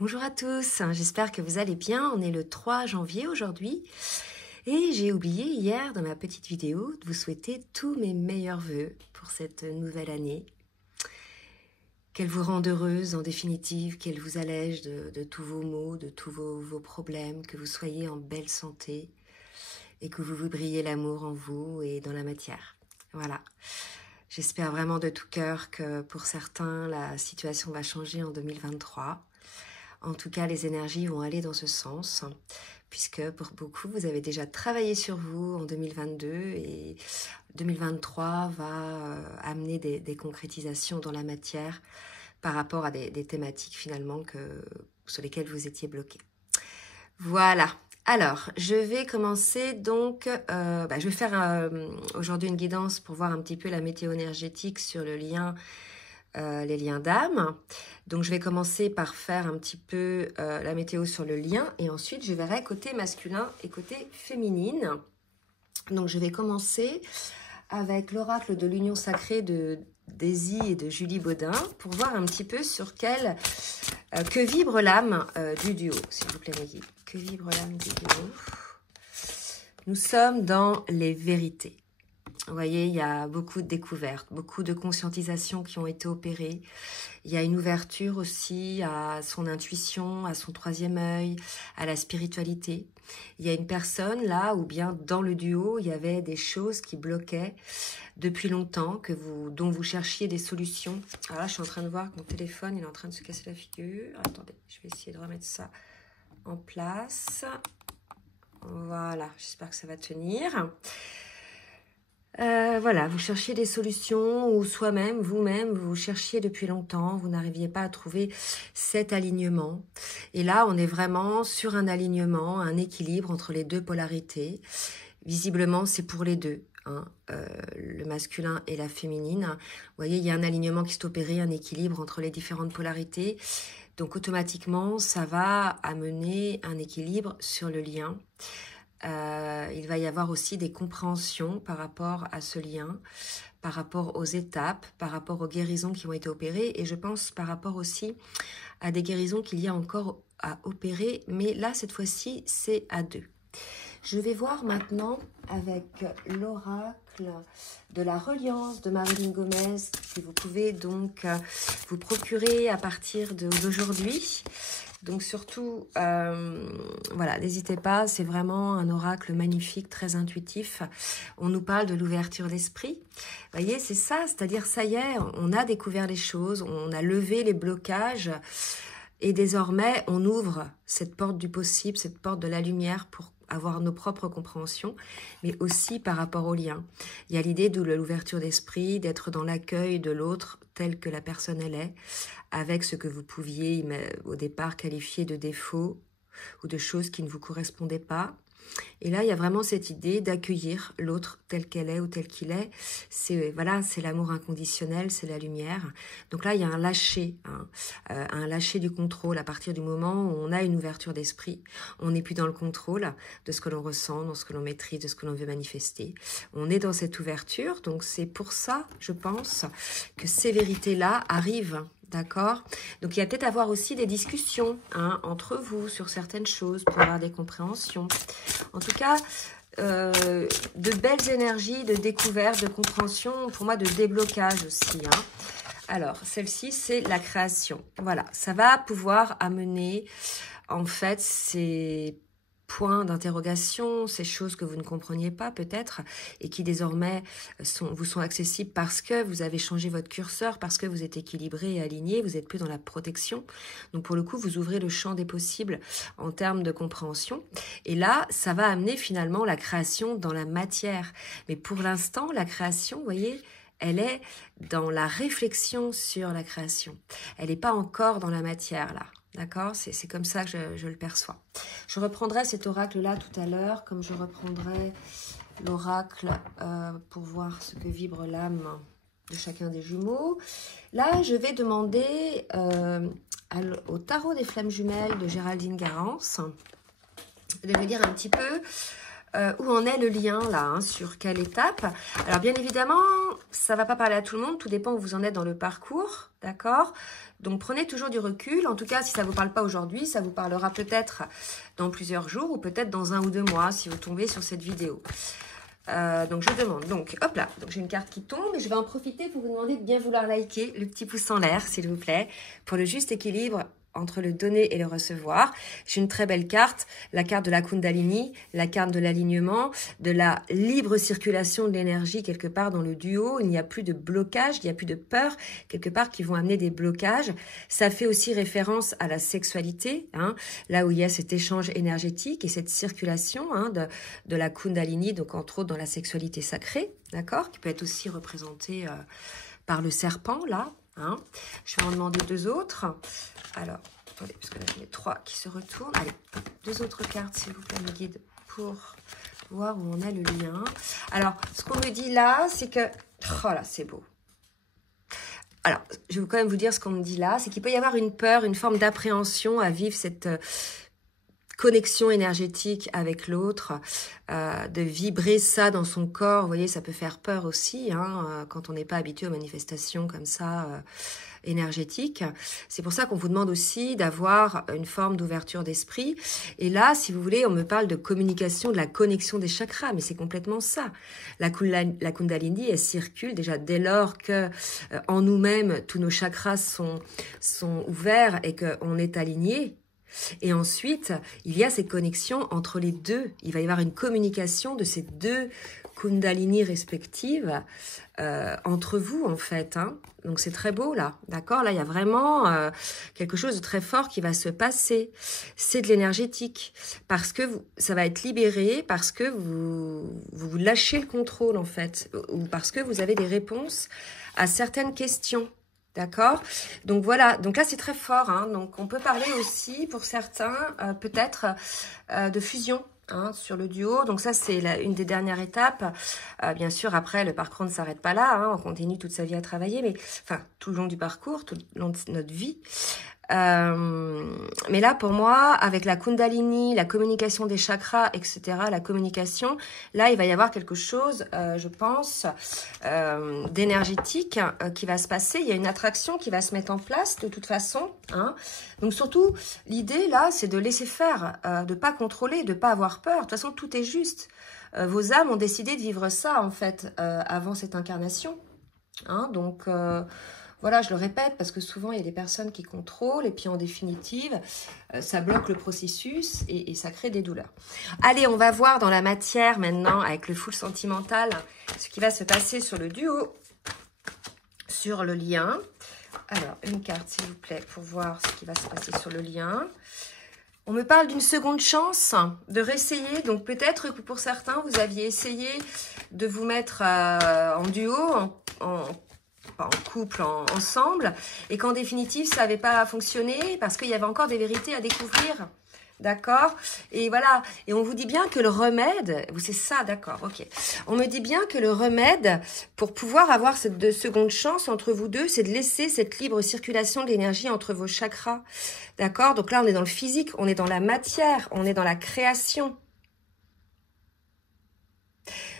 Bonjour à tous, j'espère que vous allez bien. On est le 3 janvier aujourd'hui et j'ai oublié hier dans ma petite vidéo de vous souhaiter tous mes meilleurs vœux pour cette nouvelle année. Qu'elle vous rende heureuse en définitive, qu'elle vous allège de tous vos maux, de tous vos problèmes, que vous soyez en belle santé et que vous vibriez l'amour en vous et dans la matière. Voilà. J'espère vraiment de tout cœur que pour certains, la situation va changer en 2023. En tout cas, les énergies vont aller dans ce sens, puisque pour beaucoup, vous avez déjà travaillé sur vous en 2022 et 2023 va amener des concrétisations dans la matière par rapport à des thématiques finalement sur lesquelles vous étiez bloqué. Voilà. Alors, je vais commencer donc, je vais faire aujourd'hui une guidance pour voir un petit peu la météo énergétique sur le lien les liens d'âme. Donc je vais commencer par faire un petit peu la météo sur le lien et ensuite je verrai côté masculin et côté féminine. Donc je vais commencer avec l'oracle de l'union sacrée de Daisy et de Julie Baudin pour voir un petit peu sur que vibre l'âme du duo, s'il vous plaît mes guides. Que vibre l'âme du duo? Nous sommes dans les vérités. Vous voyez, il y a beaucoup de découvertes, beaucoup de conscientisations qui ont été opérées. Il y a une ouverture aussi à son intuition, à son troisième œil, à la spiritualité. Il y a une personne là, ou bien dans le duo, il y avait des choses qui bloquaient depuis longtemps, dont vous cherchiez des solutions. Alors là, je suis en train de voir que mon téléphone, il est en train de se casser la figure. Attendez, je vais essayer de remettre ça en place. Voilà, j'espère que ça va tenir. Voilà, vous cherchiez des solutions ou soi-même, vous-même, vous cherchiez depuis longtemps, vous n'arriviez pas à trouver cet alignement. Et là, on est vraiment sur un alignement, un équilibre entre les deux polarités. Visiblement, c'est pour les deux, hein, le masculin et la féminine. Vous voyez, il y a un alignement qui s'est opéré, un équilibre entre les différentes polarités. Donc, automatiquement, ça va amener un équilibre sur le lien. Il va y avoir aussi des compréhensions par rapport à ce lien, par rapport aux étapes, par rapport aux guérisons qui ont été opérées et je pense par rapport aussi à des guérisons qu'il y a encore à opérer, mais là cette fois-ci c'est à deux. Je vais voir maintenant avec l'oracle de la reliance de Marilyn Gomez que vous pouvez donc vous procurer à partir d'aujourd'hui. Donc surtout, voilà, n'hésitez pas, c'est vraiment un oracle magnifique, très intuitif. On nous parle de l'ouverture d'esprit. Vous voyez, c'est ça, c'est-à-dire ça y est, on a découvert les choses, on a levé les blocages et désormais on ouvre cette porte du possible, cette porte de la lumière pour avoir nos propres compréhensions, mais aussi par rapport au lien. Il y a l'idée de l'ouverture d'esprit, d'être dans l'accueil de l'autre tel que la personne elle est, avec ce que vous pouviez au départ qualifier de défauts ou de choses qui ne vous correspondaient pas. Et là, il y a vraiment cette idée d'accueillir l'autre tel qu'elle est ou tel qu'il est. C'est voilà, c'est l'amour inconditionnel, c'est la lumière. Donc là, il y a un lâcher du contrôle à partir du moment où on a une ouverture d'esprit. On n'est plus dans le contrôle de ce que l'on ressent, dans ce que l'on maîtrise, de ce que l'on veut manifester. On est dans cette ouverture. Donc c'est pour ça, je pense, que ces vérités-là arrivent. D'accord? Donc, il y a peut-être à avoir aussi des discussions entre vous sur certaines choses pour avoir des compréhensions. En tout cas, de belles énergies, de découverte, de compréhension, pour moi, de déblocage aussi. Alors, celle-ci, c'est la création. Voilà, ça va pouvoir amener, en fait, ces points d'interrogation, ces choses que vous ne compreniez pas peut-être et qui désormais vous sont accessibles parce que vous avez changé votre curseur, parce que vous êtes équilibré et aligné, vous n'êtes plus dans la protection. Donc pour le coup, vous ouvrez le champ des possibles en termes de compréhension. Et là, ça va amener finalement la création dans la matière. Mais pour l'instant, la création, vous voyez, elle est dans la réflexion sur la création. Elle n'est pas encore dans la matière là. D'accord? C'est comme ça que je le perçois. Je reprendrai cet oracle-là tout à l'heure, comme je reprendrai l'oracle pour voir ce que vibre l'âme de chacun des jumeaux. Là, je vais demander au tarot des flammes jumelles de Géraldine Garance de me dire un petit peu où en est le lien là, sur quelle étape. Alors bien évidemment, ça va pas parler à tout le monde, tout dépend où vous en êtes dans le parcours, d'accord? Donc prenez toujours du recul, en tout cas si ça ne vous parle pas aujourd'hui, ça vous parlera peut-être dans plusieurs jours ou peut-être dans 1 ou 2 mois si vous tombez sur cette vidéo. Donc je demande, donc hop là, donc j'ai une carte qui tombe et je vais en profiter pour vous demander de bien vouloir liker le petit pouce en l'air s'il vous plaît, pour le juste équilibre entre le donner et le recevoir. J'ai une très belle carte, la carte de la Kundalini, la carte de l'alignement, de la libre circulation de l'énergie quelque part dans le duo. Il n'y a plus de blocage, il n'y a plus de peur quelque part qui vont amener des blocages. Ça fait aussi référence à la sexualité, hein, là où il y a cet échange énergétique et cette circulation de la Kundalini, donc entre autres dans la sexualité sacrée, d'accord, qui peut être aussi représentée par le serpent là. Hein. Je vais en demander 2 autres. Alors, attendez, parce que là, il y a 3 qui se retournent. Allez, 2 autres cartes, s'il vous plaît, mes guides, pour voir où on a le lien. Alors, ce qu'on me dit là, c'est que... Oh là, c'est beau. Alors, je vais quand même vous dire ce qu'on me dit là, c'est qu'il peut y avoir une peur, une forme d'appréhension à vivre cette... connexion énergétique avec l'autre, de vibrer ça dans son corps. Vous voyez, ça peut faire peur aussi, hein, quand on n'est pas habitué aux manifestations comme ça, énergétiques. C'est pour ça qu'on vous demande aussi d'avoir une forme d'ouverture d'esprit. Et là, si vous voulez, on me parle de communication, de la connexion des chakras, mais c'est complètement ça. La Kundalini, elle circule déjà dès lors que en nous-mêmes, tous nos chakras sont ouverts et qu'on est aligné. Et ensuite, il y a ces connexions entre les deux. Il va y avoir une communication de ces 2 Kundalini respectives entre vous, en fait. Hein. Donc, c'est très beau, là. D'accord? Là, il y a vraiment quelque chose de très fort qui va se passer. C'est de l'énergétique. Parce que ça va être libéré, parce que vous lâchez le contrôle, en fait. Ou parce que vous avez des réponses à certaines questions. D'accord? Donc voilà, donc là c'est très fort, hein. Donc on peut parler aussi pour certains peut-être de fusion, hein, sur le duo. Donc ça c'est une des dernières étapes. Bien sûr après le parcours ne s'arrête pas là, hein. On continue toute sa vie à travailler, mais enfin tout le long du parcours, tout le long de notre vie. Mais là pour moi avec la Kundalini, la communication des chakras, etc., la communication, là il va y avoir quelque chose, je pense, d'énergétique qui va se passer. Il y a une attraction qui va se mettre en place de toute façon, hein. Donc surtout l'idée là c'est de laisser faire, de pas contrôler, de pas avoir peur. De toute façon tout est juste. Vos âmes ont décidé de vivre ça en fait avant cette incarnation, hein. Donc voilà, je le répète parce que souvent il y a des personnes qui contrôlent et puis en définitive, ça bloque le processus et ça crée des douleurs. Allez, on va voir dans la matière maintenant avec le full sentimental ce qui va se passer sur le duo, sur le lien. Alors, une carte s'il vous plaît pour voir ce qui va se passer sur le lien. On me parle d'une seconde chance, de réessayer. Donc peut-être que pour certains, vous aviez essayé de vous mettre en duo, pas en couple, ensemble, et qu'en définitive, ça n'avait pas fonctionné parce qu'il y avait encore des vérités à découvrir. D'accord? Et voilà. Et on vous dit bien que le remède, c'est ça, d'accord, ok. On me dit bien que le remède pour pouvoir avoir cette seconde chance entre vous deux, c'est de laisser cette libre circulation de l'énergie entre vos chakras. D'accord? Donc là, on est dans le physique, on est dans la matière, on est dans la création.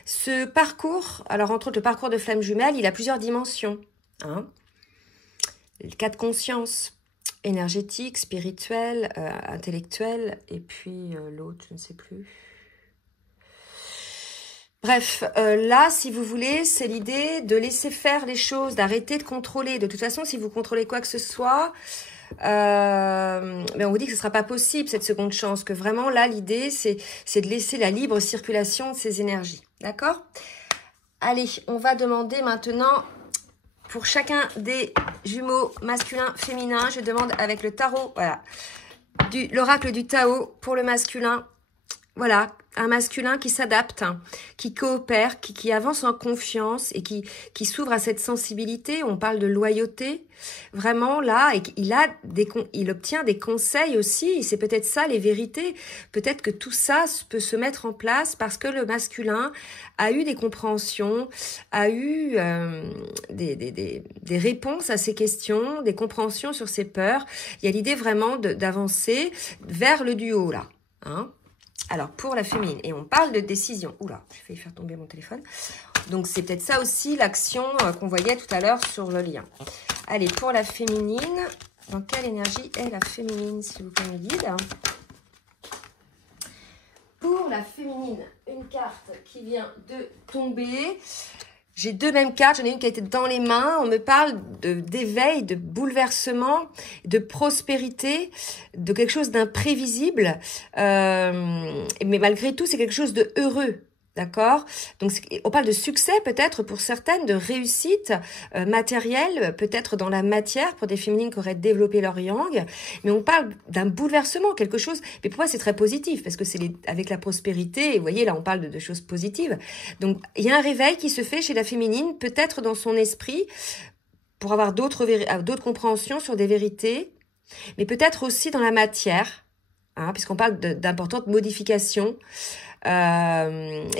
Ce parcours, alors entre autres le parcours de flamme jumelle, il a plusieurs dimensions. Hein, le cas de conscience, énergétique, spirituel, intellectuel, et puis l'autre, je ne sais plus. Bref, là, si vous voulez, c'est l'idée de laisser faire les choses, d'arrêter de contrôler. De toute façon, si vous contrôlez quoi que ce soit, mais on vous dit que ce ne sera pas possible, cette seconde chance, que vraiment, là, l'idée, c'est de laisser la libre circulation de ces énergies. D'accord? Allez, on va demander maintenant, pour chacun des jumeaux masculins, féminins, je demande avec le tarot, voilà, l'oracle du Tao pour le masculin. Voilà, un masculin qui s'adapte, qui coopère, qui avance en confiance et qui s'ouvre à cette sensibilité. On parle de loyauté, vraiment là, et il obtient des conseils aussi. C'est peut-être ça les vérités. Peut-être que tout ça peut se mettre en place parce que le masculin a eu des compréhensions, a eu des réponses à ses questions, des compréhensions sur ses peurs. Il y a l'idée vraiment d'avancer vers le duo là, hein. Alors, pour la féminine, et on parle de décision. Oula, j'ai failli faire tomber mon téléphone. Donc, c'est peut-être ça aussi l'action qu'on voyait tout à l'heure sur le lien. Allez, pour la féminine, dans quelle énergie est la féminine, s'il vous plaît, mes guides? Pour la féminine, une carte qui vient de tomber. J'ai deux mêmes cartes, j'en ai une qui a été dans les mains. On me parle d'éveil, de bouleversement, de prospérité, de quelque chose d'imprévisible. Mais malgré tout, c'est quelque chose de heureux. D'accord? Donc, on parle de succès peut-être pour certaines, de réussite matérielle, peut-être dans la matière pour des féminines qui auraient développé leur yang. Mais on parle d'un bouleversement, quelque chose. Mais pour moi, c'est très positif parce que c'est avec la prospérité. Et vous voyez, là, on parle de choses positives. Donc, il y a un réveil qui se fait chez la féminine, peut-être dans son esprit, pour avoir d'autres compréhensions sur des vérités, mais peut-être aussi dans la matière, hein, puisqu'on parle d'importantes modifications. Il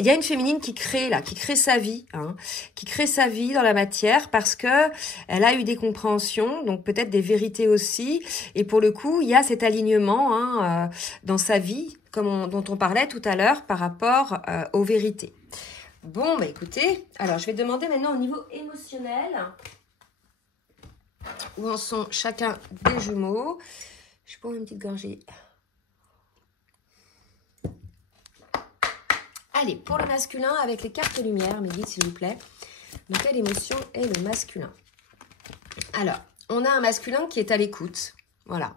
y a une féminine qui crée sa vie, hein, qui crée sa vie dans la matière parce que elle a eu des compréhensions, donc peut-être des vérités aussi. Et pour le coup, il y a cet alignement hein, dans sa vie, dont on parlait tout à l'heure par rapport aux vérités. Bon, bah écoutez, alors je vais demander maintenant au niveau émotionnel où en sont chacun des jumeaux. Je prends une petite gorgée. Allez, pour le masculin, avec les cartes lumière, mes guides, s'il vous plaît. Donc, quelle émotion est le masculin? Alors, on a un masculin qui est à l'écoute. Voilà.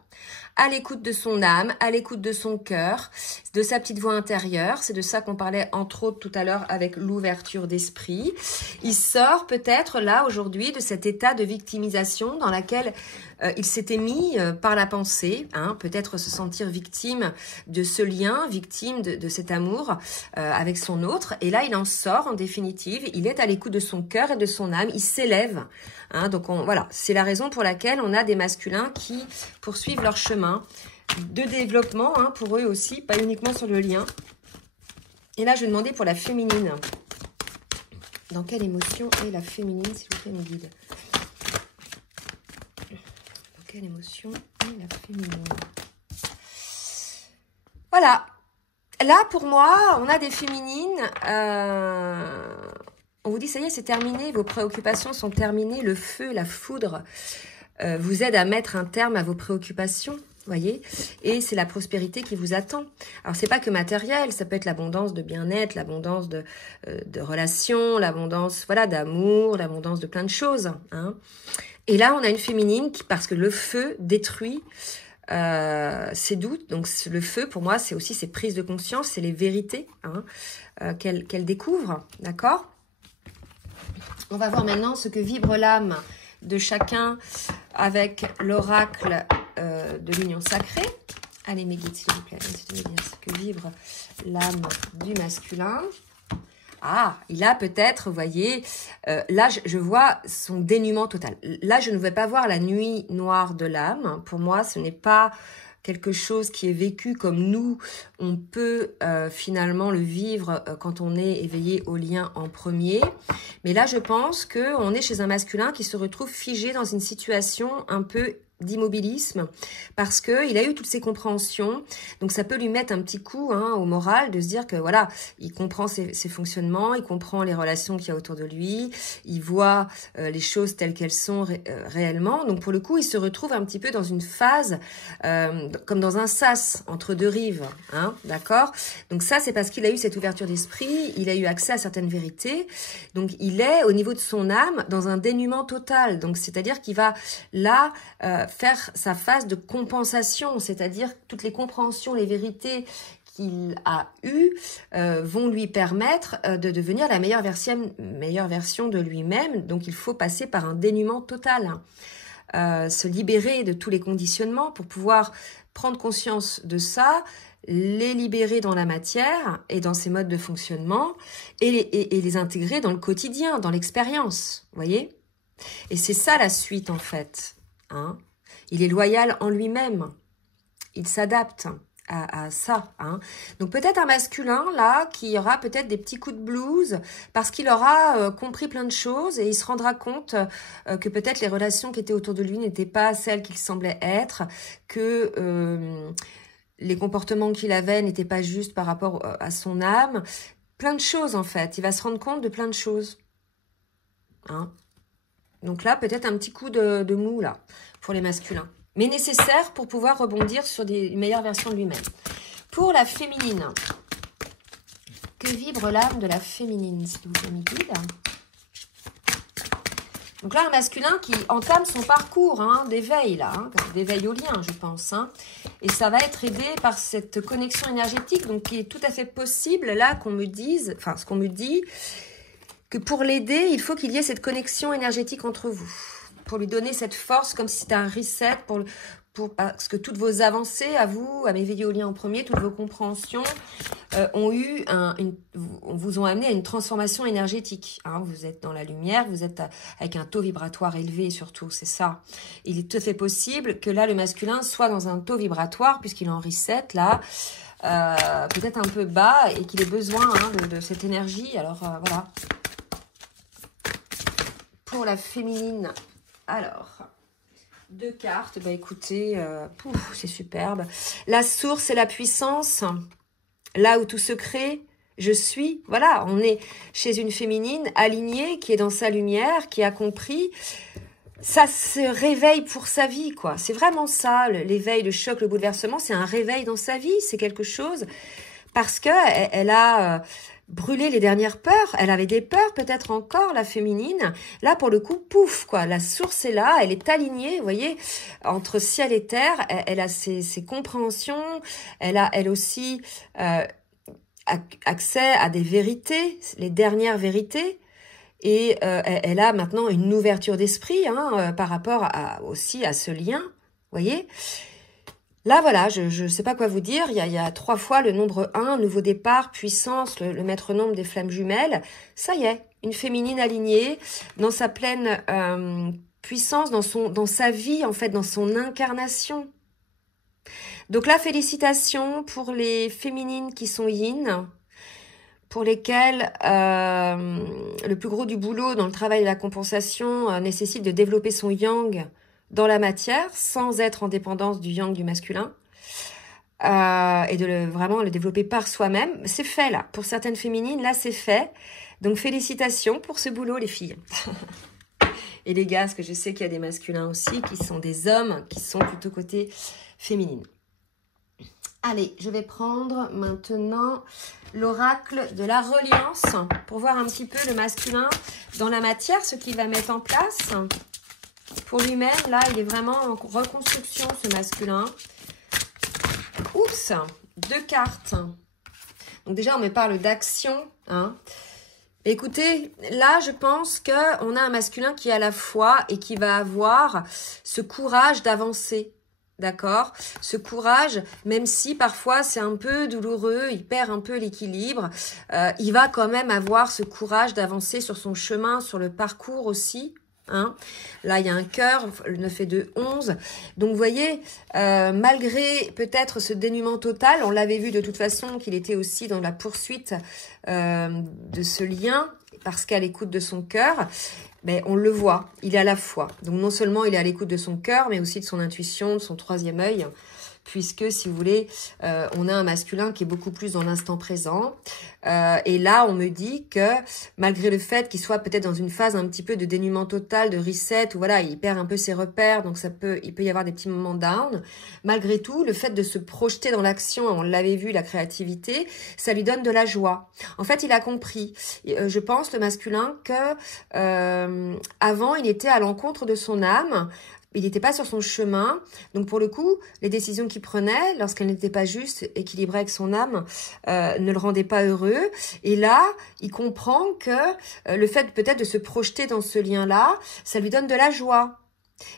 À l'écoute de son âme, à l'écoute de son cœur, de sa petite voix intérieure. C'est de ça qu'on parlait entre autres tout à l'heure avec l'ouverture d'esprit. Il sort peut-être là aujourd'hui de cet état de victimisation dans laquelle il s'était mis par la pensée, hein, peut-être se sentir victime de ce lien, victime de cet amour avec son autre. Et là, il en sort en définitive. Il est à l'écoute de son cœur et de son âme. Il s'élève. Hein, donc voilà, c'est la raison pour laquelle on a des masculins qui poursuivent leur chemin de développement hein, pour eux aussi, pas uniquement sur le lien. Et là, je vais demander pour la féminine. Dans quelle émotion est la féminine, s'il vous plaît, mes guides? Dans quelle émotion est la féminine? Voilà. Là, pour moi, on a des féminines... On vous dit, ça y est, c'est terminé, vos préoccupations sont terminées, le feu, la foudre vous aide à mettre un terme à vos préoccupations, voyez, et c'est la prospérité qui vous attend. Alors, c'est pas que matériel, ça peut être l'abondance de bien-être, l'abondance de relations, l'abondance, voilà, d'amour, l'abondance de plein de choses. Hein. Et là, on a une féminine qui, parce que le feu détruit ses doutes, donc le feu, pour moi, c'est aussi ses prises de conscience, c'est les vérités hein, qu'elle découvre, d'accord? On va voir maintenant ce que vibre l'âme de chacun avec l'oracle de l'union sacrée. Allez, mes guides, s'il vous plaît, laissez-moi dire ce que vibre l'âme du masculin. Ah, il a peut-être, vous voyez, là, je vois son dénuement total. Là, je ne vais pas voir la nuit noire de l'âme. Pour moi, ce n'est pas quelque chose qui est vécu comme nous, on peut finalement le vivre quand on est éveillé au lien en premier. Mais là, je pense qu'on est chez un masculin qui se retrouve figé dans une situation un peu d'immobilisme parce que il a eu toutes ces compréhensions, donc ça peut lui mettre un petit coup hein, au moral de se dire que voilà, il comprend ses fonctionnements, il comprend les relations qu'il y a autour de lui, il voit les choses telles qu'elles sont réellement, donc pour le coup il se retrouve un petit peu dans une phase comme dans un sas entre deux rives, hein, d'accord? Donc ça c'est parce qu'il a eu cette ouverture d'esprit, il a eu accès à certaines vérités, donc il est au niveau de son âme dans un dénuement total, donc c'est-à-dire qu'il va là faire sa phase de compensation, c'est-à-dire toutes les compréhensions, les vérités qu'il a eues vont lui permettre de devenir la meilleure version de lui-même. Donc il faut passer par un dénuement total, se libérer de tous les conditionnements pour pouvoir prendre conscience de ça, les libérer dans la matière et dans ses modes de fonctionnement et les intégrer dans le quotidien, dans l'expérience, voyez? Et c'est ça la suite en fait, hein. Il est loyal en lui-même. Il s'adapte à ça. Hein. Donc peut-être un masculin, là, qui aura peut-être des petits coups de blues parce qu'il aura compris plein de choses et il se rendra compte que peut-être les relations qui étaient autour de lui n'étaient pas celles qu'il semblait être, que les comportements qu'il avait n'étaient pas justes par rapport à son âme. plein de choses, en fait. Il va se rendre compte de plein de choses. Hein. Donc là, peut-être un petit coup de mou, là, pour les masculins. Mais nécessaire pour pouvoir rebondir sur une meilleure version de lui-même. Pour la féminine, que vibre l'âme de la féminine, s'il vous plaît, mes guides? Donc là, un masculin qui entame son parcours d'éveil, là, d'éveil au lien, je pense. Et ça va être aidé par cette connexion énergétique, donc qui est tout à fait possible, là, qu'on me dise, enfin, ce qu'on me dit, que pour l'aider, il faut qu'il y ait cette connexion énergétique entre vous, pour lui donner cette force, comme si c'était un reset, parce que toutes vos avancées, à vous, à m'éveiller au lien en premier, toutes vos compréhensions vous ont amené à une transformation énergétique. Vous êtes dans la lumière, vous êtes avec un taux vibratoire élevé surtout, c'est ça. Il est tout à fait possible que là, le masculin soit dans un taux vibratoire, puisqu'il est en reset, là, peut-être un peu bas, et qu'il ait besoin de cette énergie. Alors, voilà. Pour la féminine, alors... 2 cartes, bah écoutez, c'est superbe. La source et la puissance, là où tout se crée, je suis. Voilà, on est chez une féminine alignée, qui est dans sa lumière, qui a compris. Ça se réveille pour sa vie, quoi. C'est vraiment ça, l'éveil, le choc, le bouleversement, c'est un réveil dans sa vie, c'est quelque chose. Parce que elle a... brûler les dernières peurs, elle avait des peurs peut-être encore, la féminine, là pour le coup, pouf, quoi, la source est là, elle est alignée, vous voyez, entre ciel et terre, elle a ses compréhensions, elle a elle aussi accès à des vérités, les dernières vérités, et elle a maintenant une ouverture d'esprit par rapport aussi à ce lien, vous voyez. Là, voilà, je ne sais pas quoi vous dire. Il y a 3 fois le nombre 1, nouveau départ, puissance, le maître nombre des flammes jumelles. Ça y est, une féminine alignée dans sa pleine puissance, dans sa vie, en fait, dans son incarnation. Donc là, félicitations pour les féminines qui sont yin, pour lesquelles le plus gros du boulot dans le travail de la compensation nécessite de développer son yang dans la matière, sans être en dépendance du yang du masculin, et de vraiment le développer par soi-même. C'est fait, là. Pour certaines féminines, là, c'est fait. Donc, félicitations pour ce boulot, les filles. Et les gars, parce que je sais qu'il y a des masculins aussi, qui sont des hommes, qui sont plutôt côté féminine. Allez, je vais prendre maintenant l'oracle de la reliance, pour voir un petit peu le masculin dans la matière, ce qu'il va mettre en place. Pour lui-même, là, il est vraiment en reconstruction, ce masculin. Oups, 2 cartes. Donc déjà, on me parle d'action. Écoutez, là, je pense qu'on a un masculin qui a la foi et qui va avoir ce courage d'avancer. D'accord? Ce courage, même si parfois c'est un peu douloureux, il perd un peu l'équilibre, il va quand même avoir ce courage d'avancer sur son chemin, sur le parcours aussi. Là, il y a un cœur, le 9 et 2, 11. Donc, vous voyez, malgré peut-être ce dénuement total, on l'avait vu de toute façon qu'il était aussi dans la poursuite de ce lien, parce qu'à l'écoute de son cœur, ben, on le voit, il est à la foi. Donc, non seulement il est à l'écoute de son cœur, mais aussi de son intuition, de son 3e œil, puisque, si vous voulez, on a un masculin qui est beaucoup plus dans l'instant présent. Et là, on me dit que, malgré le fait qu'il soit peut-être dans une phase un petit peu de dénuement total, de reset, où voilà, il perd un peu ses repères, donc il peut y avoir des petits moments down. Malgré tout, le fait de se projeter dans l'action, on l'avait vu, la créativité, ça lui donne de la joie. En fait, il a compris, je pense, le masculin, que avant, il était à l'encontre de son âme. Il n'était pas sur son chemin. Donc, pour le coup, les décisions qu'il prenait, lorsqu'elles n'étaient pas justes, équilibrées avec son âme, ne le rendaient pas heureux. Et là, il comprend que le fait peut-être de se projeter dans ce lien-là, ça lui donne de la joie.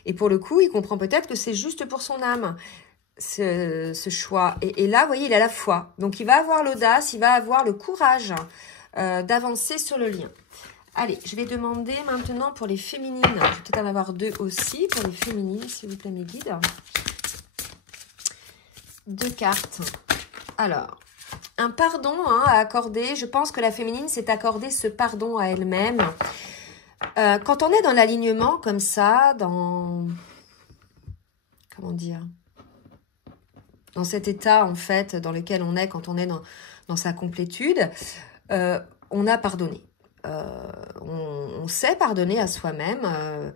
Et pour le coup, il comprend peut-être que c'est juste pour son âme, ce choix. Et là, vous voyez, il a la foi. Donc, il va avoir l'audace, il va avoir le courage d'avancer sur le lien. Allez, je vais demander maintenant pour les féminines. Je vais peut-être en avoir 2 aussi pour les féminines, s'il vous plaît, mes guides. 2 cartes. Alors, un pardon à accorder. Je pense que la féminine s'est accordé ce pardon à elle-même. Quand on est dans l'alignement comme ça, comment dire, dans cet état en fait dans lequel on est quand on est dans sa complétude, on a pardonné. On sait pardonner à soi-même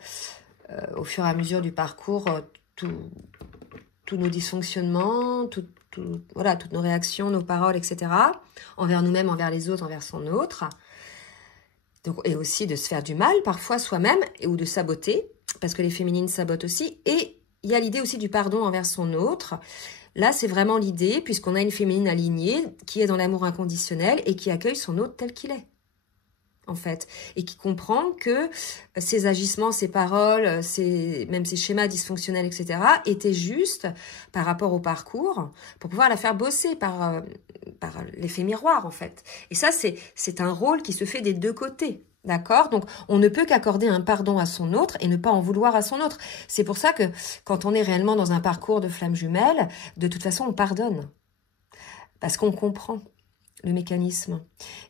au fur et à mesure du parcours tous nos dysfonctionnements, voilà, toutes nos réactions, nos paroles, etc. Envers nous-mêmes, envers les autres, envers son autre. Donc, et aussi de se faire du mal parfois soi-même ou de saboter, parce que les féminines sabotent aussi. Et il y a l'idée aussi du pardon envers son autre. Là, c'est vraiment l'idée, puisqu'on a une féminine alignée qui est dans l'amour inconditionnel et qui accueille son autre tel qu'il est, en fait. Et qui comprend que ses agissements, ses paroles, même ses schémas dysfonctionnels, etc., étaient justes par rapport au parcours pour pouvoir la faire bosser par l'effet miroir, en fait. Et ça, c'est un rôle qui se fait des deux côtés. D'accord? Donc, on ne peut qu'accorder un pardon à son autre et ne pas en vouloir à son autre. C'est pour ça que quand on est réellement dans un parcours de flamme jumelle, de toute façon, on pardonne. Parce qu'on comprend le mécanisme.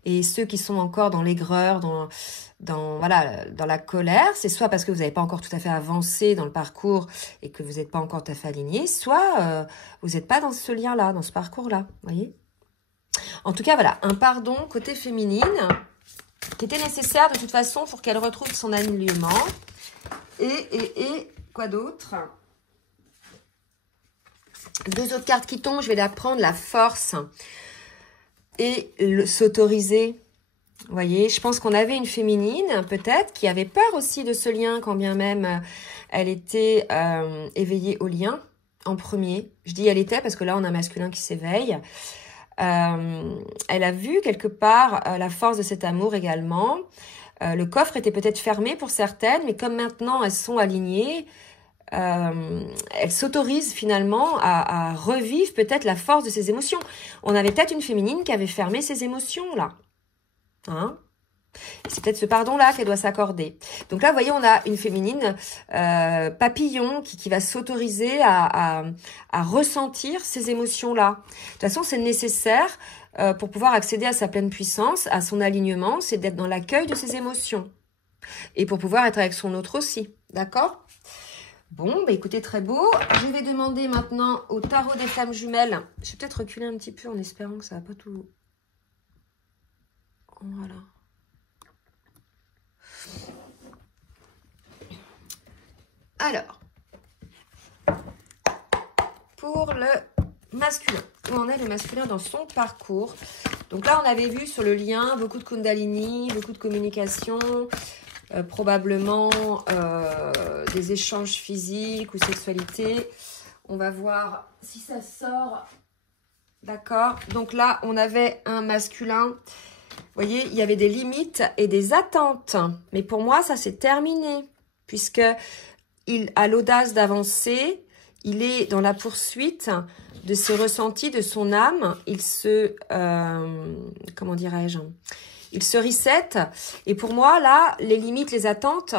Et ceux qui sont encore dans l'aigreur, dans la colère, c'est soit parce que vous n'avez pas encore tout à fait avancé dans le parcours et que vous n'êtes pas encore tout à fait aligné, soit vous n'êtes pas dans ce lien-là, dans ce parcours-là. Voyez? En tout cas, voilà, un pardon côté féminine qui était nécessaire de toute façon pour qu'elle retrouve son alignement. Et quoi d'autre? Deux autres cartes qui tombent, je vais la prendre, la force et s'autoriser. Vous voyez, je pense qu'on avait une féminine, peut-être, qui avait peur aussi de ce lien, quand bien même elle était éveillée au lien en premier. Je dis elle était parce que là, on a un masculin qui s'éveille. Elle a vu quelque part la force de cet amour également. Le coffre était peut-être fermé pour certaines, mais comme maintenant elles sont alignées, elles s'autorisent finalement à revivre peut-être la force de ses émotions. On avait peut-être une féminine qui avait fermé ses émotions là. Hein? C'est peut-être ce pardon-là qu'elle doit s'accorder. Donc là, vous voyez, on a une féminine papillon qui va s'autoriser à ressentir ces émotions-là. De toute façon, c'est nécessaire pour pouvoir accéder à sa pleine puissance, à son alignement, c'est d'être dans l'accueil de ses émotions. Et pour pouvoir être avec son autre aussi. D'accord? Bon, bah écoutez, très beau. Je vais demander maintenant au tarot des flammes jumelles. Je vais peut-être reculer un petit peu en espérant que ça va pas tout... Voilà. Alors, pour le masculin, où en est le masculin dans son parcours? Donc là, on avait vu sur le lien beaucoup de kundalini, beaucoup de communication, probablement des échanges physiques ou sexualité. On va voir si ça sort. D'accord? Donc là, on avait un masculin. Vous voyez, il y avait des limites et des attentes. Mais pour moi, ça c'est terminé. Puisque il a l'audace d'avancer, il est dans la poursuite de ses ressentis, de son âme. Il se, comment dirais-je, il se reset. Et pour moi, là, les limites, les attentes,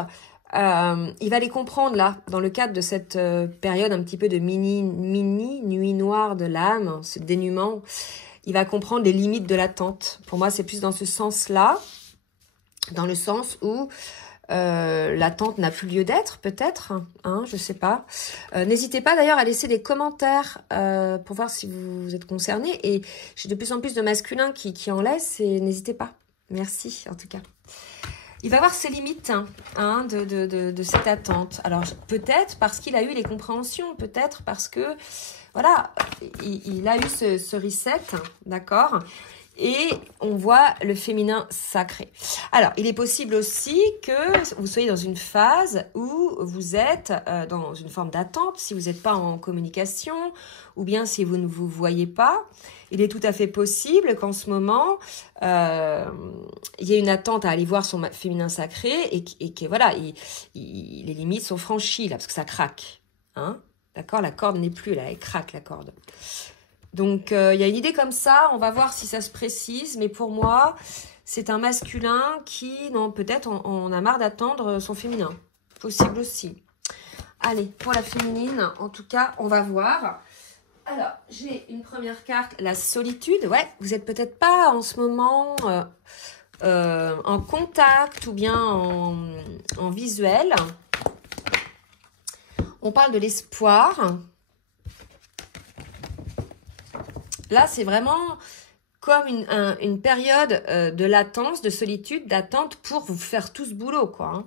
il va les comprendre là, dans le cadre de cette période un petit peu de mini nuit noire de l'âme, ce dénuement. Il va comprendre les limites de l'attente. Pour moi, c'est plus dans ce sens-là, dans le sens où l'attente n'a plus lieu d'être, peut-être, hein, je sais pas. N'hésitez pas d'ailleurs à laisser des commentaires pour voir si vous êtes concernés. Et j'ai de plus en plus de masculins qui en laissent et n'hésitez pas. Merci, en tout cas. Il va voir ses limites hein, de cette attente. Alors, peut-être parce qu'il a eu les compréhensions, peut-être parce que, voilà, il a eu ce reset, d'accord ? Et on voit le féminin sacré. Alors, il est possible aussi que vous soyez dans une phase où vous êtes dans une forme d'attente, si vous n'êtes pas en communication, ou bien si vous ne vous voyez pas. Il est tout à fait possible qu'en ce moment, il y ait une attente à aller voir son féminin sacré et que voilà, les limites sont franchies, là, parce que ça craque. Hein ? D'accord ? La corde n'est plus là, elle craque la corde. Donc, il y a une idée comme ça, on va voir si ça se précise, mais pour moi, c'est un masculin qui, non, peut-être on a marre d'attendre son féminin. Possible aussi. Allez, pour la féminine, en tout cas, on va voir. Alors, j'ai une première carte, la solitude. Ouais, vous n'êtes peut-être pas en ce moment en contact ou bien en visuel. On parle de l'espoir. Là, c'est vraiment comme une période de latence, de solitude, d'attente pour vous faire tout ce boulot, quoi. Hein.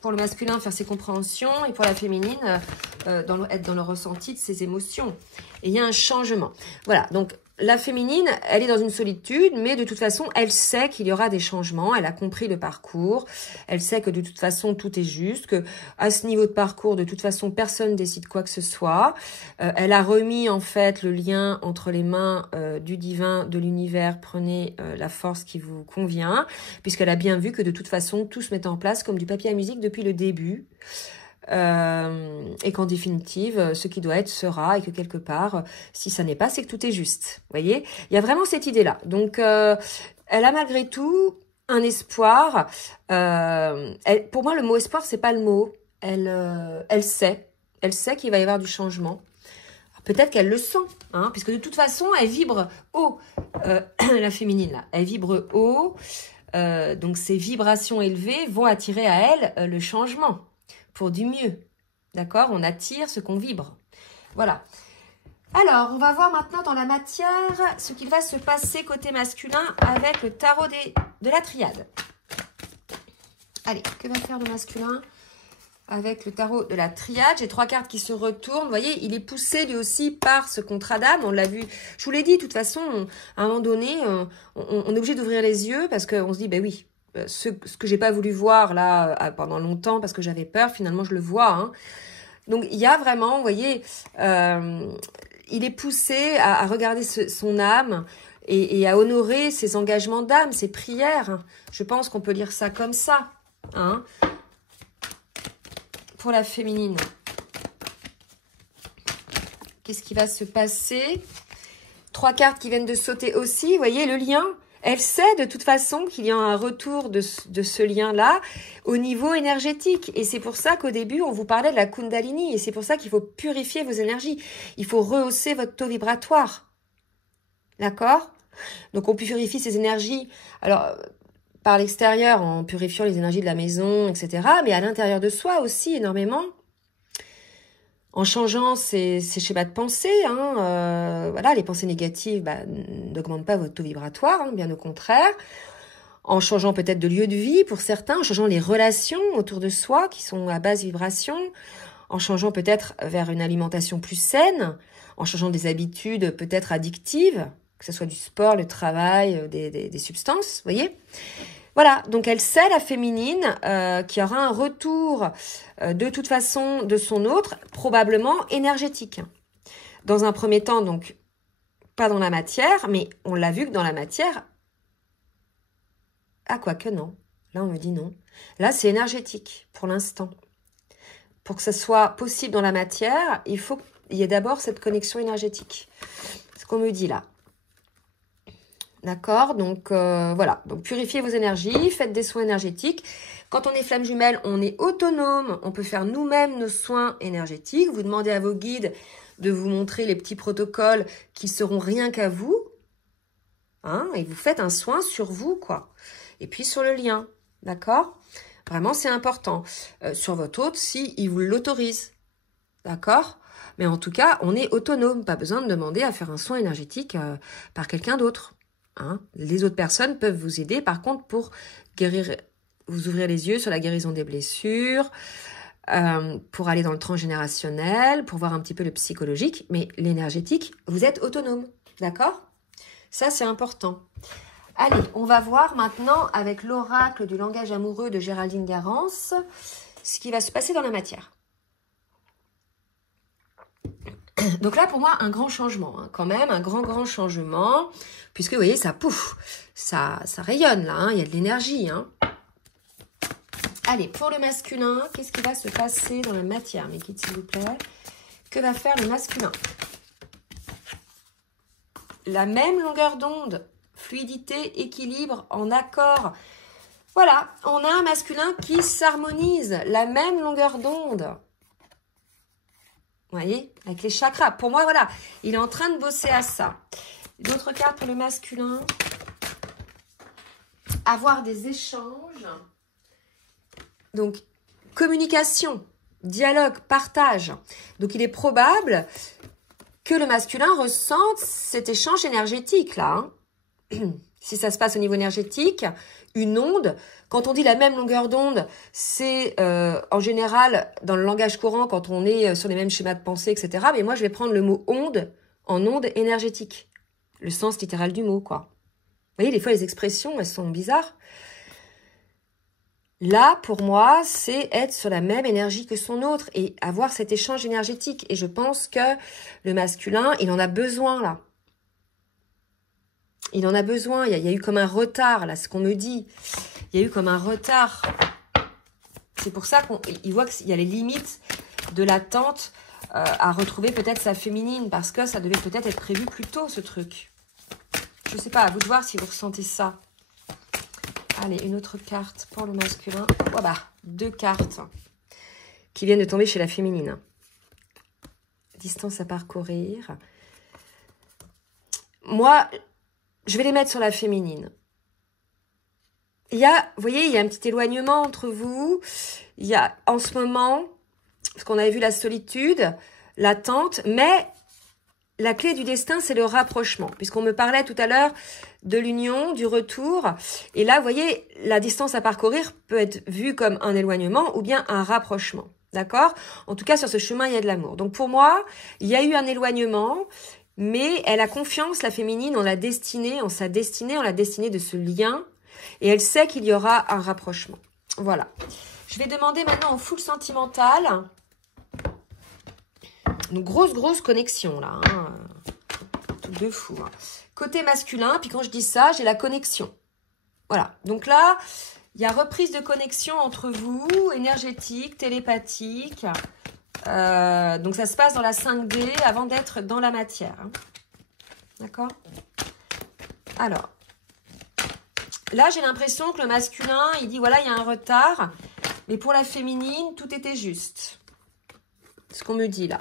Pour le masculin, faire ses compréhensions, et pour la féminine, être dans le ressenti de ses émotions. Et il y a un changement. Voilà, donc la féminine, elle est dans une solitude, mais de toute façon, elle sait qu'il y aura des changements, elle a compris le parcours, elle sait que de toute façon, tout est juste, que à ce niveau de parcours, de toute façon, personne décide quoi que ce soit. Elle a remis en fait le lien entre les mains du divin, de l'univers, prenez la force qui vous convient, puisqu'elle a bien vu que de toute façon, tout se met en place comme du papier à musique depuis le début. Et qu'en définitive, ce qui doit être sera, et que quelque part, si ça n'est pas, c'est que tout est juste. Vous voyez, il y a vraiment cette idée-là. Donc, elle a malgré tout un espoir. Pour moi, le mot espoir, c'est pas le mot. Elle sait qu'il va y avoir du changement. Peut-être qu'elle le sent, hein, puisque de toute façon, elle vibre haut. La féminine, là, elle vibre haut. Donc, ces vibrations élevées vont attirer à elle le changement. Pour du mieux, d'accord? On attire ce qu'on vibre. Voilà. Alors, on va voir maintenant dans la matière ce qu'il va se passer côté masculin avec le tarot de la triade. Allez, que va faire le masculin avec le tarot de la triade? J'ai 3 cartes qui se retournent. Vous voyez, il est poussé lui aussi par ce contrat d'âme. On l'a vu. Je vous l'ai dit, de toute façon, à un moment donné, on est obligé d'ouvrir les yeux parce qu'on se dit, ben oui, ce que j'ai pas voulu voir là pendant longtemps parce que j'avais peur, finalement je le vois. Hein. Donc il y a vraiment, vous voyez, il est poussé à regarder son âme et à honorer ses engagements d'âme, ses prières. Je pense qu'on peut lire ça comme ça. Hein. Pour la féminine, qu'est-ce qui va se passer? 3 cartes qui viennent de sauter aussi, vous voyez le lien. Elle sait de toute façon qu'il y a un retour de ce lien-là au niveau énergétique. Et c'est pour ça qu'au début, on vous parlait de la Kundalini. Et c'est pour ça qu'il faut purifier vos énergies. Il faut rehausser votre taux vibratoire. D'accord? Donc, on purifie ces énergies. Alors, par l'extérieur, en purifiant les énergies de la maison, etc. Mais à l'intérieur de soi aussi, énormément. En changeant ces schémas de pensée, hein, voilà, les pensées négatives n'augmentent pas votre taux vibratoire, hein, bien au contraire. En changeant peut-être de lieu de vie pour certains, en changeant les relations autour de soi qui sont à basse vibration, en changeant peut-être vers une alimentation plus saine, en changeant des habitudes peut-être addictives, que ce soit du sport, le travail, des substances, vous voyez ? Voilà, donc elle sait, la féminine, qu'il y aura un retour de toute façon de son autre, probablement énergétique. Dans un premier temps, donc, pas dans la matière, mais on l'a vu que dans la matière, ah, quoique non, là on me dit non. Là c'est énergétique, pour l'instant. Pour que ça soit possible dans la matière, il faut qu'il y ait d'abord cette connexion énergétique. C'est ce qu'on me dit là. D'accord, donc voilà, donc purifiez vos énergies, faites des soins énergétiques. Quand on est flamme jumelle, on est autonome, on peut faire nous-mêmes nos soins énergétiques. Vous demandez à vos guides de vous montrer les petits protocoles qui seront rien qu'à vous. Hein, et vous faites un soin sur vous, quoi. Et puis sur le lien, d'accord? Vraiment, c'est important. Sur votre hôte, si il vous l'autorise, d'accord? Mais en tout cas, on est autonome, pas besoin de demander à faire un soin énergétique par quelqu'un d'autre. Hein. Les autres personnes peuvent vous aider, par contre, pour guérir, vous ouvrir les yeux sur la guérison des blessures, pour aller dans le transgénérationnel, pour voir un petit peu le psychologique, mais l'énergétique, vous êtes autonome, d'accord? Ça, c'est important. Allez, on va voir maintenant avec l'oracle du langage amoureux de Géraldine Garance, ce qui va se passer dans la matière. Donc là, pour moi, un grand changement, hein, quand même, un grand changement, puisque, vous voyez, ça pouf, ça rayonne, là, hein, il y a de l'énergie. Hein. Allez, pour le masculin, qu'est-ce qui va se passer dans la matière, mes kids, s'il vous plaît? Que va faire le masculin? La même longueur d'onde, fluidité, équilibre, en accord. Voilà, on a un masculin qui s'harmonise, la même longueur d'onde. Vous voyez, avec les chakras. Pour moi, voilà, il est en train de bosser à ça. D'autres cartes pour le masculin. Avoir des échanges. Donc, communication, dialogue, partage. Donc, il est probable que le masculin ressente cet échange énergétique là. Hein. Si ça se passe au niveau énergétique, une onde, quand on dit la même longueur d'onde, c'est en général dans le langage courant quand on est sur les mêmes schémas de pensée, etc. Mais moi, je vais prendre le mot onde en onde énergétique. Le sens littéral du mot, quoi. Vous voyez, des fois, les expressions, elles sont bizarres. Là, pour moi, c'est être sur la même énergie que son autre et avoir cet échange énergétique. Et je pense que le masculin, il en a besoin, là. Il en a besoin. Il y a eu comme un retard, là, ce qu'on me dit. Il y a eu comme un retard. C'est pour ça qu'il voit qu'il y a les limites de l'attente à retrouver peut-être sa féminine. Parce que ça devait peut-être être prévu plus tôt, ce truc. Je ne sais pas, à vous de voir si vous ressentez ça. Allez, une autre carte pour le masculin. Oh bah, 2 cartes qui viennent de tomber chez la féminine. Distance à parcourir. Moi, je vais les mettre sur la féminine. Il y a, vous voyez, il y a un petit éloignement entre vous. Il y a en ce moment, parce qu'on avait vu la solitude, l'attente, mais la clé du destin, c'est le rapprochement. Puisqu'on me parlait tout à l'heure de l'union, du retour. Et là, vous voyez, la distance à parcourir peut être vue comme un éloignement ou bien un rapprochement. D'accord? En tout cas, sur ce chemin, il y a de l'amour. Donc pour moi, il y a eu un éloignement, mais elle a confiance, la féminine, en la destinée, en sa destinée, en la destinée de ce lien. Et elle sait qu'il y aura un rapprochement. Voilà. Je vais demander maintenant au full sentimental. Une grosse connexion, là. Hein. Truc de fou. Hein. Côté masculin, puis quand je dis ça, j'ai la connexion. Voilà. Donc là, il y a reprise de connexion entre vous, énergétique, télépathique. Donc ça se passe dans la 5D avant d'être dans la matière. Hein. D'accord? Alors, là, j'ai l'impression que le masculin, il dit, voilà, il y a un retard. Mais pour la féminine, tout était juste. Ce qu'on me dit là.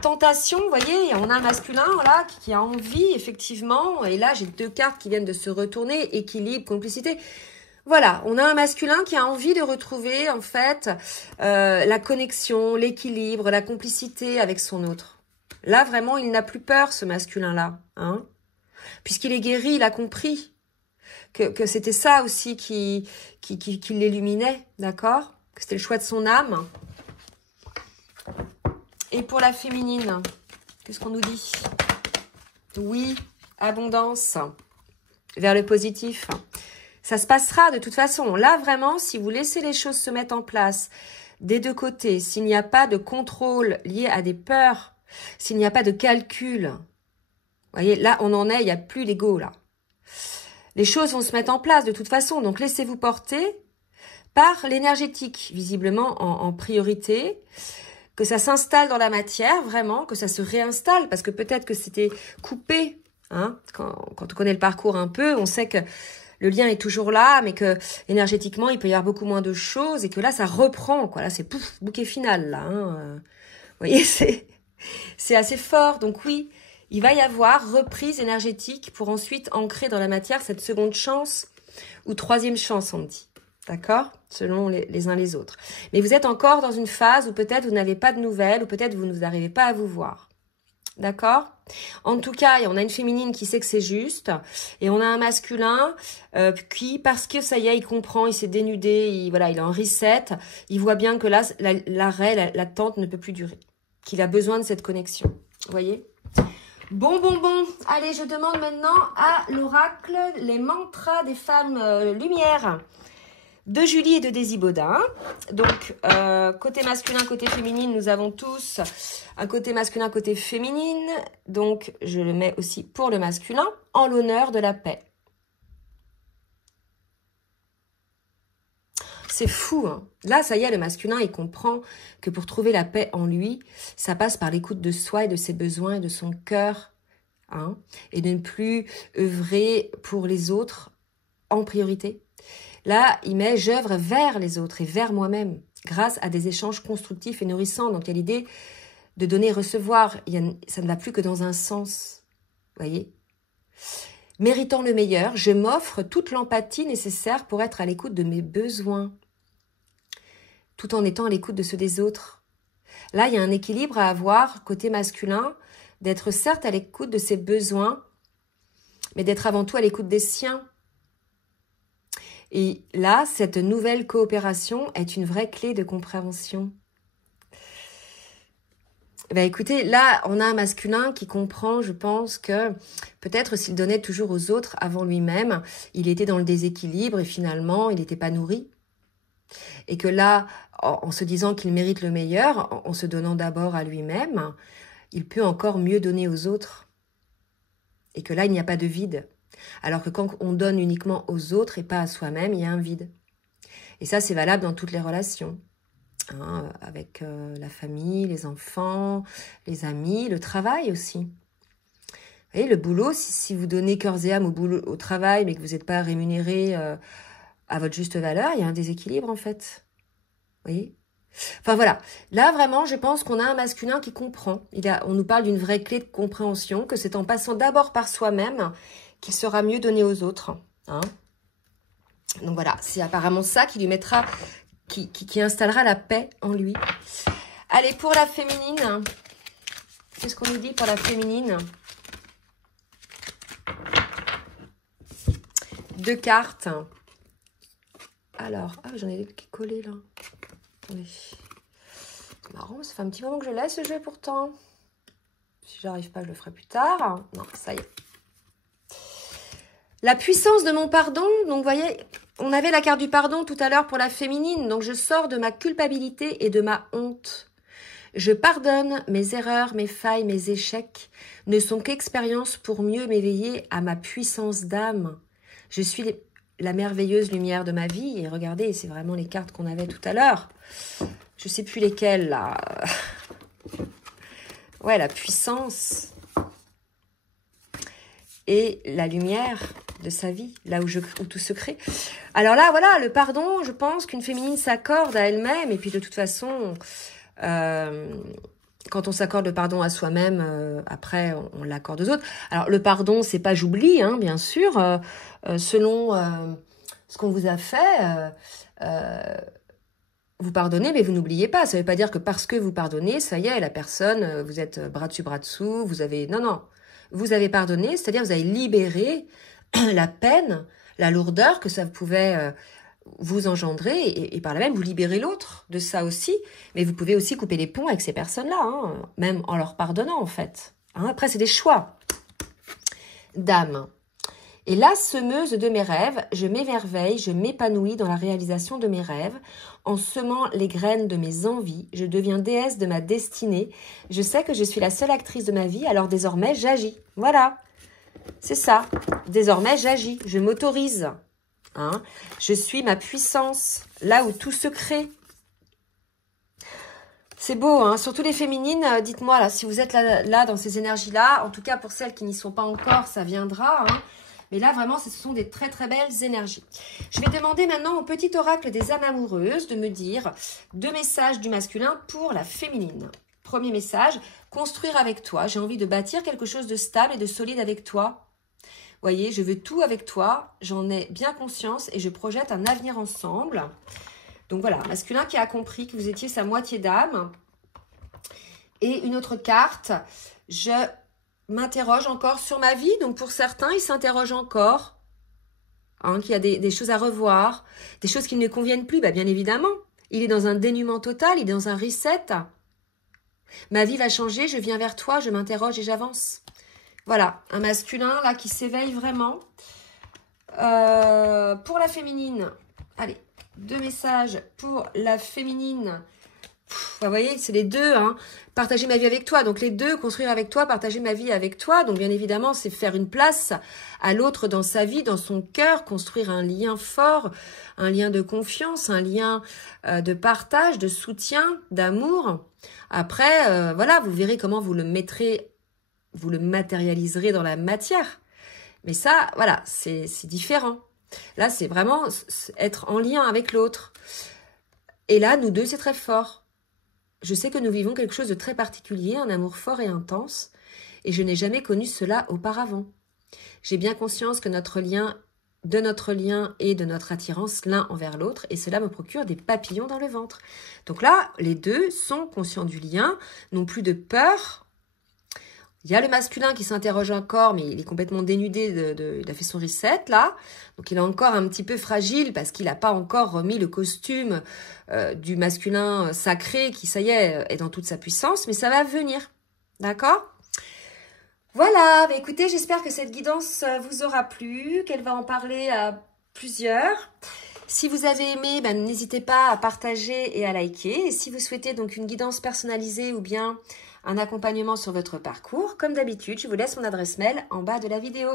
Tentation, vous voyez, on a un masculin voilà, qui a envie, effectivement. Et là, j'ai 2 cartes qui viennent de se retourner. Équilibre, complicité. Voilà, on a un masculin qui a envie de retrouver, en fait, la connexion, l'équilibre, la complicité avec son autre. Là, vraiment, il n'a plus peur, ce masculin-là. Hein, puisqu'il est guéri, il a compris que c'était ça aussi qui l'illuminait, d'accord? Que c'était le choix de son âme. Et pour la féminine, qu'est-ce qu'on nous dit? Oui, abondance, vers le positif. Ça se passera de toute façon. Là, vraiment, si vous laissez les choses se mettre en place des 2 côtés, s'il n'y a pas de contrôle lié à des peurs, s'il n'y a pas de calcul, vous voyez, là, on en est, il n'y a plus l'ego, là. Les choses vont se mettre en place de toute façon. Donc, laissez-vous porter par l'énergétique, visiblement en priorité. Que ça s'installe dans la matière, vraiment, que ça se réinstalle, parce que peut-être que c'était coupé. Hein, quand on connaît le parcours un peu, on sait que le lien est toujours là, mais que énergétiquement, il peut y avoir beaucoup moins de choses, et que là, ça reprend, quoi. Là, c'est pouf, bouquet final, là. Hein. Vous voyez, c'est assez fort. Donc oui, il va y avoir reprise énergétique pour ensuite ancrer dans la matière cette seconde chance, ou 3e chance, on me dit. D'accord? Selon les uns les autres. Mais vous êtes encore dans une phase où peut-être vous n'avez pas de nouvelles, ou peut-être vous n'arrivez pas à vous voir. D'accord? En tout cas, on a une féminine qui sait que c'est juste, et on a un masculin qui, parce que ça y est, il comprend, il s'est dénudé, il est en reset, il voit bien que là, l'arrêt, l'attente ne peut plus durer, qu'il a besoin de cette connexion. Vous voyez? Bon. Allez, je demande maintenant à l'oracle les mantras des femmes lumière de Julie et de Daisy Baudin. Donc, côté masculin, côté féminine, nous avons tous un côté masculin, côté féminine. Donc, je le mets aussi pour le masculin, en l'honneur de la paix. C'est fou, hein. Là, ça y est, le masculin, il comprend que pour trouver la paix en lui, ça passe par l'écoute de soi et de ses besoins et de son cœur. Hein, et de ne plus œuvrer pour les autres en priorité. Là, il met « j'œuvre vers les autres et vers moi-même » grâce à des échanges constructifs et nourrissants. Donc, il y a l'idée de donner et recevoir. Ça ne va plus que dans un sens. Vous voyez? Méritant le meilleur, je m'offre toute l'empathie nécessaire pour être à l'écoute de mes besoins, tout en étant à l'écoute de ceux des autres. Là, il y a un équilibre à avoir côté masculin, d'être certes à l'écoute de ses besoins, mais d'être avant tout à l'écoute des siens. Et là, cette nouvelle coopération est une vraie clé de compréhension. Ben écoutez, là, on a un masculin qui comprend, je pense, que peut-être s'il donnait toujours aux autres avant lui-même, il était dans le déséquilibre et finalement, il n'était pas nourri. Et que là, en se disant qu'il mérite le meilleur, en se donnant d'abord à lui-même, il peut encore mieux donner aux autres. Et que là, il n'y a pas de vide. Alors que quand on donne uniquement aux autres et pas à soi-même, il y a un vide. Et ça, c'est valable dans toutes les relations. Hein, avec la famille, les enfants, les amis, le travail aussi. Vous voyez, le boulot, si vous donnez cœur et âme au travail, mais que vous n'êtes pas rémunéré à votre juste valeur, il y a un déséquilibre en fait. Vous voyez ? Enfin voilà, là vraiment je pense qu'on a un masculin qui comprend. On nous parle d'une vraie clé de compréhension, que c'est en passant d'abord par soi-même qu'il sera mieux donné aux autres. Hein. Donc voilà, c'est apparemment ça qui lui mettra, qui installera la paix en lui. Allez, pour la féminine, qu'est-ce qu'on nous dit pour la féminine? 2 cartes. Alors, j'en ai qui collé là. Attendez. C'est marrant, ça fait un petit moment que je laisse ce jeu pourtant. Si j'arrive pas, je le ferai plus tard. Non, ça y est. La puissance de mon pardon. Donc, vous voyez, on avait la carte du pardon tout à l'heure pour la féminine. Donc, je sors de ma culpabilité et de ma honte. Je pardonne mes erreurs, mes failles, mes échecs. Ne sont qu'expériences pour mieux m'éveiller à ma puissance d'âme. Je suis la merveilleuse lumière de ma vie. Et regardez, c'est vraiment les cartes qu'on avait tout à l'heure. Je sais plus lesquelles, là. Ouais, la puissance et la lumière de sa vie, là où tout se crée. Alors là, voilà, le pardon, je pense qu'une féminine s'accorde à elle-même. Et puis, de toute façon, quand on s'accorde le pardon à soi-même, après, on l'accorde aux autres. Alors, le pardon, c'est pas j'oublie, hein, bien sûr. Selon ce qu'on vous a fait, vous pardonnez, mais vous n'oubliez pas. Ça ne veut pas dire que parce que vous pardonnez, ça y est, la personne, vous êtes bras dessus, bras dessous, vous avez... Non, non. Vous avez pardonné, c'est-à-dire vous avez libéré la peine, la lourdeur que ça pouvait vous engendrer, et par là même, vous libérez l'autre de ça aussi. Mais vous pouvez aussi couper les ponts avec ces personnes-là, hein, même en leur pardonnant, en fait. Hein, après, c'est des choix d'âme. Et là, semeuse de mes rêves, je m'émerveille, je m'épanouis dans la réalisation de mes rêves. En semant les graines de mes envies, je deviens déesse de ma destinée. Je sais que je suis la seule actrice de ma vie, alors désormais, j'agis. Voilà, c'est ça. Désormais, j'agis, je m'autorise. Hein, je suis ma puissance, là où tout se crée. C'est beau, hein, surtout les féminines, dites-moi, là, si vous êtes là dans ces énergies-là, en tout cas pour celles qui n'y sont pas encore, ça viendra, hein. Mais là, vraiment, ce sont des très, très belles énergies. Je vais demander maintenant au petit oracle des âmes amoureuses de me dire 2 messages du masculin pour la féminine. Premier message, construire avec toi. J'ai envie de bâtir quelque chose de stable et de solide avec toi. Vous voyez, je veux tout avec toi. J'en ai bien conscience et je projette un avenir ensemble. Donc voilà, masculin qui a compris que vous étiez sa moitié d'âme. Et une autre carte, je m'interroge encore sur ma vie. Donc pour certains, ils s'interrogent encore, hein, qu'il y a des choses à revoir, des choses qui ne lui conviennent plus, bah, bien évidemment. Il est dans un dénuement total, il est dans un reset. Ma vie va changer, je viens vers toi, je m'interroge et j'avance. Voilà, un masculin là qui s'éveille vraiment. Pour la féminine, allez, 2 messages pour la féminine. Vous voyez, c'est les deux, hein. Partager ma vie avec toi. Donc les deux, construire avec toi, partager ma vie avec toi. Donc bien évidemment, c'est faire une place à l'autre dans sa vie, dans son cœur, construire un lien fort, un lien de confiance, un lien de partage, de soutien, d'amour. Après, voilà, vous verrez comment vous le mettrez, vous le matérialiserez dans la matière. Mais ça, voilà, c'est différent. Là, c'est vraiment être en lien avec l'autre. Et là, nous deux, c'est très fort. Je sais que nous vivons quelque chose de très particulier, un amour fort et intense, et je n'ai jamais connu cela auparavant. J'ai bien conscience que notre lien de notre lien et de notre attirance l'un envers l'autre, et cela me procure des papillons dans le ventre. Donc là, les deux sont conscients du lien, n'ont plus de peur. Il y a le masculin qui s'interroge encore, mais il est complètement dénudé, il a fait son reset là, donc il est encore un petit peu fragile parce qu'il n'a pas encore remis le costume du masculin sacré qui, ça y est dans toute sa puissance, mais ça va venir, d'accord ? Voilà, bah écoutez, j'espère que cette guidance vous aura plu, qu'elle va en parler à plusieurs. Si vous avez aimé, ben, n'hésitez pas à partager et à liker. Et si vous souhaitez donc une guidance personnalisée ou bien un accompagnement sur votre parcours, comme d'habitude, je vous laisse mon adresse mail en bas de la vidéo.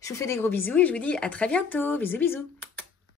Je vous fais des gros bisous et je vous dis à très bientôt. Bisous, bisous.